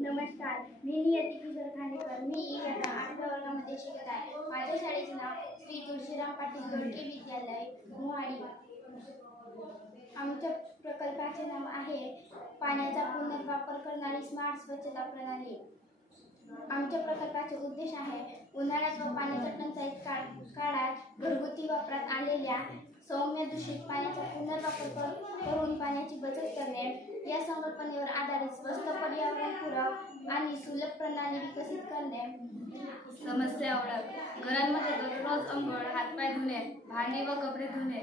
नमस्कार, मी नियती किशोर खांडेकर. मी इयत्ता 8व्या वर्गामध्ये शिकत आहे. माझ्या शाळेचे नाव श्री तुळशीराम पाटील दोडके विद्यालय मोहाडी. आमच्या प्रकल्पाचे नाव आहे पाण्याचा पुनर्वापर करणारी स्मार्ट स्वच्छता प्रणाली. आमच्या प्रकल्पाचे उद्देश आहे उन्हाळ्यात व पाण्याच्या टंचाईत काळात घरगुती वापरात आलेल्या सौम्य दूषित पाण्याचा पुनर्वापर करून पाण्याची बचत करणे या संकल्पनेवर आधारित स्वस्त पर्यावरणपूरक आणि सुलभ प्रणाली विकसित करणे. समस्या ओळख. घरांमध्ये दररोज अंघोळ, हातपाय धुणे, भांडी व कपडे धुणे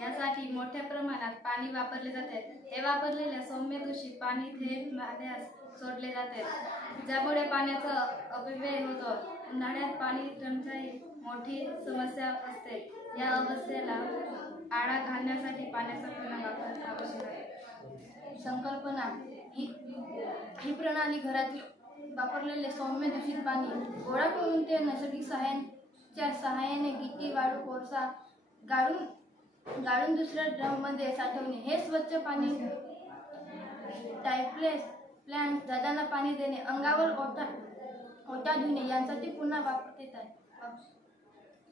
यासाठी मोठ्या प्रमाणात पाणी वापरले जाते. हे वापरलेले सौम्य दूषित पाणी थेट नाल्यात सोडले जाते, ज्यामुळे पाण्याचा अपव्यय होतो. उन्हाळ्यात पाणी टंचाई मोठी समस्या असते. या अवस्थेला आळा घालण्यासाठी पाण्याचा पुनर्वापर आवश्यक आहे. संकल्पना ही प्रणाली घरातील वापरलेले सौम्य दूषित पाणी गोळा करून ते नैसर्गिक सहाय्याच्या सहाय्याने गिट्टी, वाळू, कोळसा गाळून दुसऱ्या ड्रममध्ये साठवणे. हे स्वच्छ पाणी टायपलेस प्लांट, झाडांना पाणी देणे, अंगावर ओटा धुणे यांसाठी पुन्हा वापरता येतात.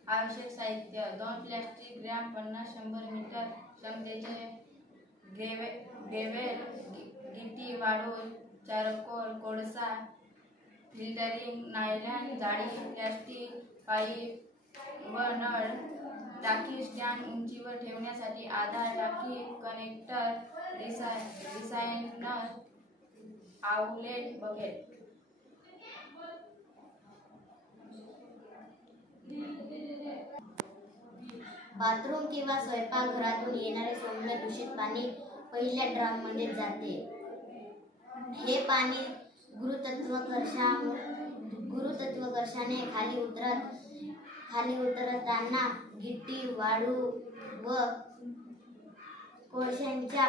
आवश्यक साहित्य: 2 प्लास्टिक ग्रॅम 50-100 मीटर क्षमतेचे ग्रेव्हेल, गिट्टी, वाळू, चारकोल, कोळसा, फिल्टरिंग नायलॉन जाळी, प्लास्टिक पाईप व नळ, टाकी स्टँड उंचीवर ठेवण्यासाठी आधार, टाकी connector, designer outlet bucket. Bathroom किंवा स्वयंपाकघरातून येणारे सौम्य दूषित पाणी पहिल्या ड्रममध्ये जाते. हे पाणी गुरुत्वाकर्षणाने खाली उतरताना गिट्टी, वाळू व कोळशांच्या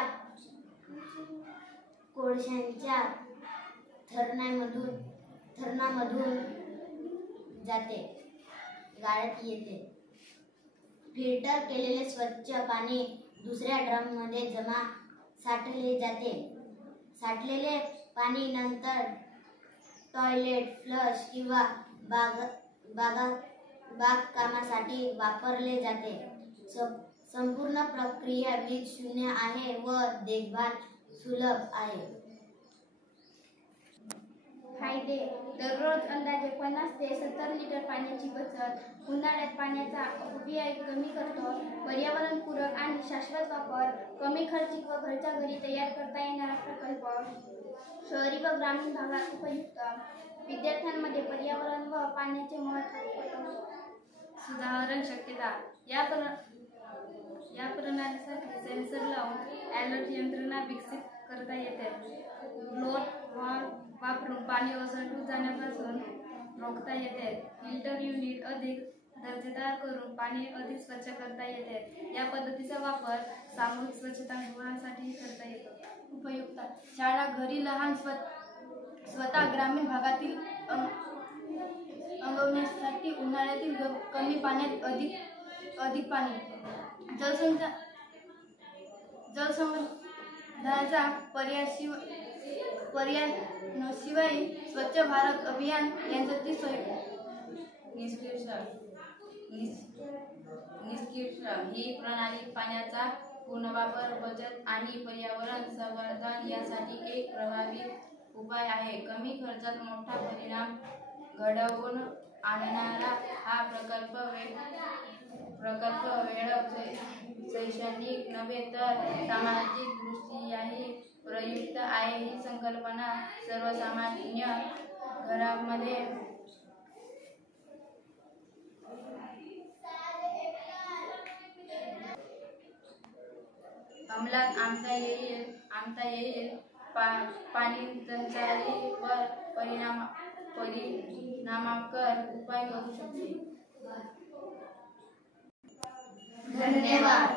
थरणामधून जाते, गाळ्यात येते. फिल्टर केलेले स्वच्छ पाणी दुसऱ्या ड्रममध्ये साठवले जाते. साठलेले पाणी नंतर टॉयलेट, फ्लश किंवा बागकामासाठी वापरले जाते. संपूर्ण प्रक्रिया वीज शून्य आहे व देखभाल सुलभ आहे. फायदे: दररोज अंदाजे 50 ते 70 लिटर पाण्याची बचत, उन्हाळ्यात पाण्याचा अपव्यय कमी करतो, पर्यावरणपूरक आणि शाश्वत वापर, कमी खर्चिक व घरच्या घरी तयार करता येणारा प्रकल्प, शहरी व ग्रामीण भागात उपयुक्त, विद्यार्थ्यांमध्ये पर्यावरण व पाण्याचे महत्त्व. सुधारण शक्यता: या प्रणालीसाठी सेन्सर लावून अलर्ट यंत्रणा विकसित करता येते. ब्लोअर व्हॉल्व्ह वापरून पाणी ओसंडून जाण्यापासून रोखता येते. फिल्टर युनिट अधिक दर्जेदार करून पाणी अधिक स्वच्छ करता येते. या पद्धतीचा वापर सामूहिक स्वच्छतागृहांसाठी करता येतो. उपयुक्तता: शाळा, घरी, लहान स्वतः ग्रामीण भागातील अंगवण्यासाठी उन्हाळ्यातील कमी पाण्यात अधिक पाणी. जलसंवर्धनाचा पर्याय शिवाय स्वच्छ भारत अभियान यांसाठी निष्कर्ष: ही प्रणाली पाण्याचा पुनर्वापर, बचत आणि पर्यावरण संवर्धन यासाठी एक प्रभावी उपाय आहे. कमी खर्चात मोठा परिणाम घडवून आणणारा हा प्रकल्प शैक्षणिक नव्हे तर सामाजिक दृष्ट्याही प्रयुक्त आहे. ही संकल्पना सर्वसामान्य घरांमध्ये अंमलात आणता येईल. पाणी टंचाईवर परिणामकारक उपाय करू शकते. धन्यवाद.